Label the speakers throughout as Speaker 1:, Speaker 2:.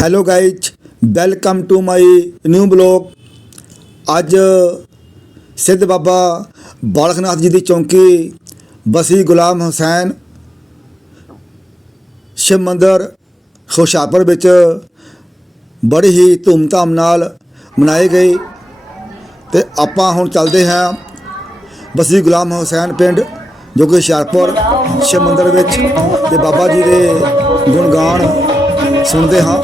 Speaker 1: Hello guys welcome to my new blog ਅੱਜ ਸਿੱਧ ਬਾਬਾ ਬਾਲਕਨਾਥ ਜੀ ਦੀ ਚੌਂਕੀ, ਬਸੀ ਗੁਲਾਮ ਹੁਸੈਨ ਸ਼ਿਵ ਮੰਦਰ ਹੁਸ਼ਿਆਰਪੁਰ ਵਿੱਚ ਬੜੀ ਹੀ ਧੂਮਧਾਮ ਨਾਲ ਮਨਾਏ ਗਏ ਤੇ ਆਪਾਂ ਹੁਣ ਚੱਲਦੇ ਹਾਂ ਬਸੀ ਗੁਲਾਮ ਹੁਸੈਨ ਪਿੰਡ, ਜੋ ਕਿ ਹੁਸ਼ਿਆਰਪੁਰ ਸ਼ਿਵ ਮੰਦਰ ਵਿੱਚ ਤੇ ਬਾਬਾ ਜੀ ਦੇ ਗੁਣਗਾਨ ਸੁਣਦੇ ਹਾਂ।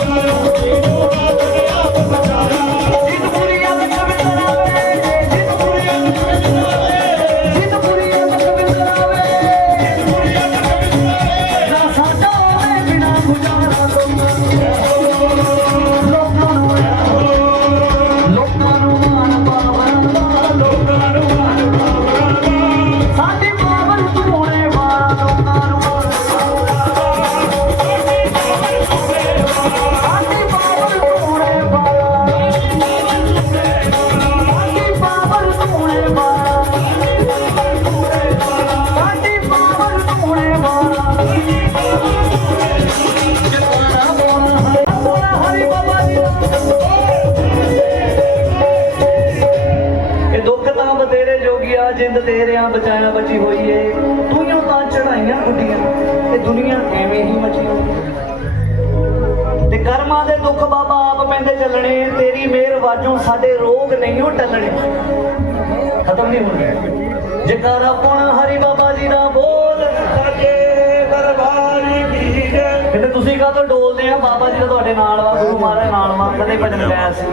Speaker 2: ਤੇਰਿਆਂ ਬਚਾਇਆ, ਬਚੀ ਹੋਈ ਏ। ਤੂੰ ਤਾਂ ਚੜਾਈਆਂ ਗੁੱਡੀਆਂ ਤੇ ਦੁਨੀਆ ਐਵੇਂ ਹੀ ਮਚੀ ਹੋਈ ਤੇ ਕਰਮਾਂ ਦੇ ਦੁੱਖ ਬਾਬਾ ਆਪ ਪੈਂਦੇ ਚੱਲਣੇ, ਤੇਰੀ ਮਿਹਰ ਵਾਜੋਂ ਸਾਡੇ ਰੋਗ ਨਹੀਂ ਹੋ ਟਲਣੇ। ਖਤਮ ਨਹੀਂ ਹੋਣੇ। ਜਕਾਰਾ ਪੁਣ ਹਰੀ ਬਾਬਾ ਜੀ ਦਾ ਬੋਲ ਸੱਚੇ ਦਰਬਾਰ ਕੀ ਜੈ ਕਹਿੰਦੇ ਤੁਸੀਂ ਕਾਹਤੋਂ ਡੋਲਦੇ ਆ? ਬਾਬਾ ਜੀ ਦਾ ਤੁਹਾਡੇ ਨਾਲ ਵਾ, ਗੁਰੂ ਮਹਾਰਾਜ ਨਾਲ ਵਾ, ਕਦੇ ਭਜਨ ਗਾਇਆ ਸੀ।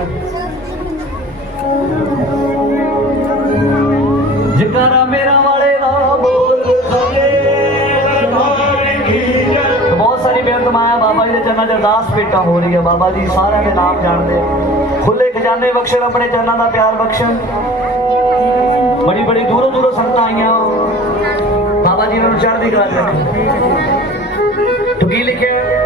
Speaker 2: ਬਾਬਾ ਦੇ ਅਰਦਾਸ ਭੇਟਾਂ ਹੋ ਰਹੀ ਹੈ ਬਾਬਾ ਜੀ, ਸਾਰਿਆਂ ਦੇ ਨਾਮ ਜਾਣਦੇ ਖੁੱਲੇ ਖਜ਼ਾਨੇ ਬਖਸ਼ਣ, ਆਪਣੇ ਚਰਨਾਂ ਦਾ ਪਿਆਰ ਬਖਸ਼ਣ। ਬੜੀ ਬੜੀ ਦੂਰੋਂ ਦੂਰੋਂ ਸੰਗਤਾਂ ਆਈਆਂ। ਬਾਬਾ ਜੀ ਨੂੰ ਚੜ੍ਹਦੀ ਕਲਾ 'ਚ ਰੱਖੇ ਤੂੰ ਕੀ ਲਿਖਿਆ?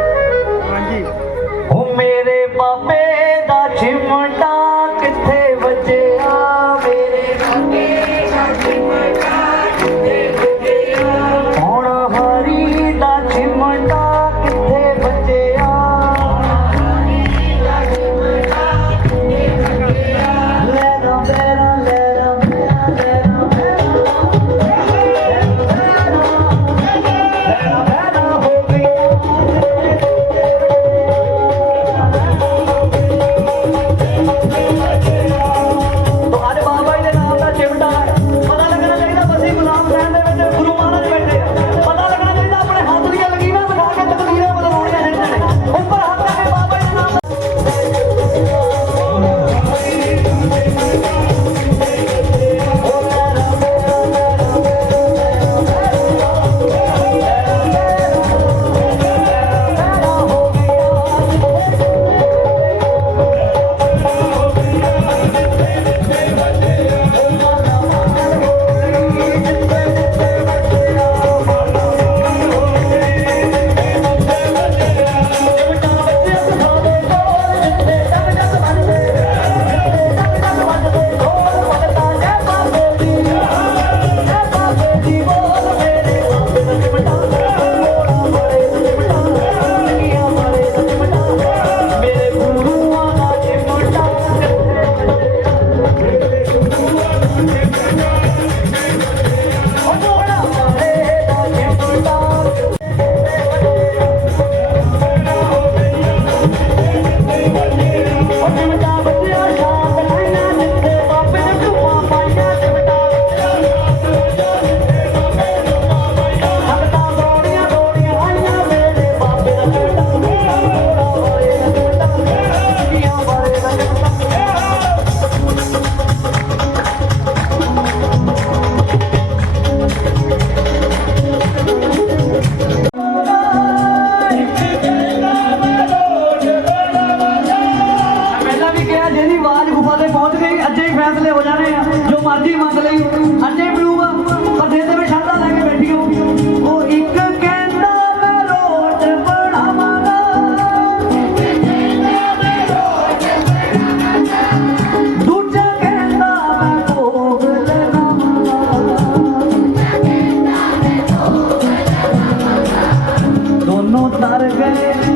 Speaker 2: I'm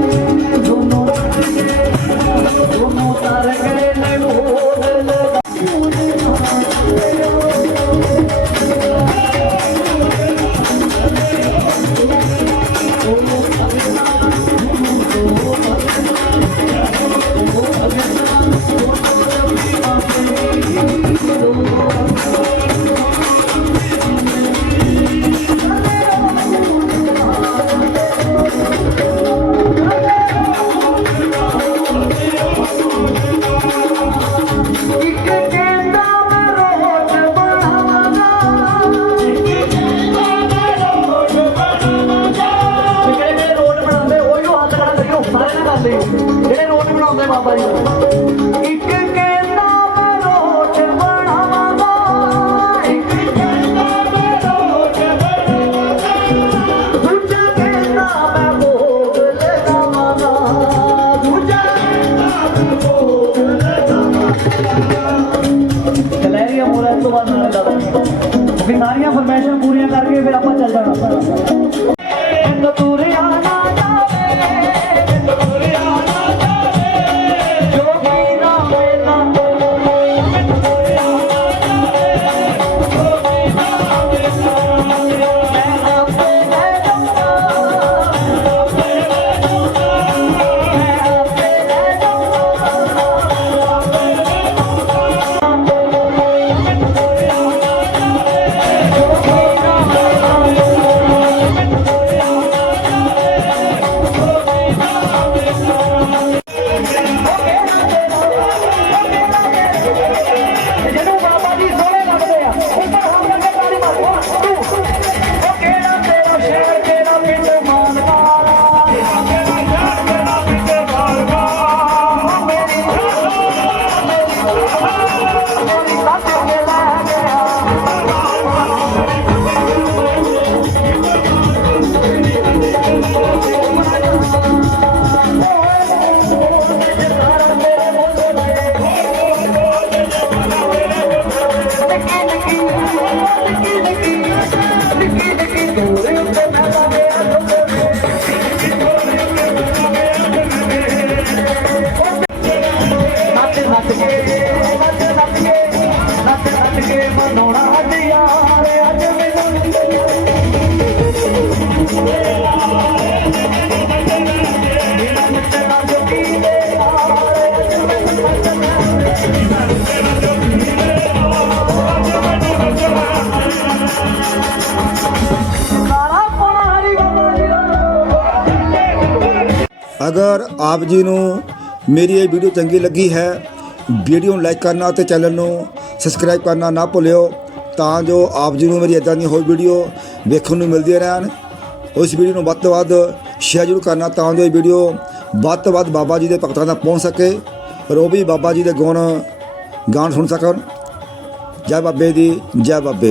Speaker 2: not Don't going don't going to be able going ਬਣਾਉਂਦੇ ਬਾਬਾ ਜੀ ਪਹਾੜੀ ਬਾਬਾ ਜੀ ਦਾ
Speaker 1: ਅਗਰ ਆਪ ਜੀ ਨੂੰ ਮੇਰੀ ਇਹ ਵੀਡੀਓ ਚੰਗੀ ਲੱਗੀ ਹੈ, ਵੀਡੀਓ ਨੂੰ ਲਾਈਕ ਕਰਨਾ ਅਤੇ ਚੈਨਲ ਨੂੰ ਸਬਸਕ੍ਰਾਈਬ ਕਰਨਾ ਨਾ ਭੁੱਲਿਓ, ਤਾਂ ਜੋ ਆਪ ਜੀ ਨੂੰ ਮੇਰੀ ਇਦਾਂ ਦੀ ਹੋਰ ਵੀਡੀਓ ਵੇਖਣ ਨੂੰ ਮਿਲਦੀਆਂ ਰਹਿਣ। ਉਸ ਵੀਡੀਓ ਨੂੰ ਵੱਧ ਤੋਂ ਵੱਧ ਸ਼ੇਅਰ ਜ਼ਰੂਰ ਕਰਨਾ, ਤਾਂ ਜੋ ਇਹ ਵੀਡੀਓ ਵੱਧ ਤੋਂ ਵੱਧ ਬਾਬਾ ਜੀ ਦੇ ਭਗਤਾਂ ਤੱਕ ਪਹੁੰਚ ਸਕੇ ਔਰ ਉਹ ਵੀ ਬਾਬਾ ਜੀ ਦੇ ਗੁਣ ਗਾਣ ਸੁਣ ਸਕਣ। ਜੈ ਬਾਬੇ ਦੀ, ਜੈ ਬਾਬੇ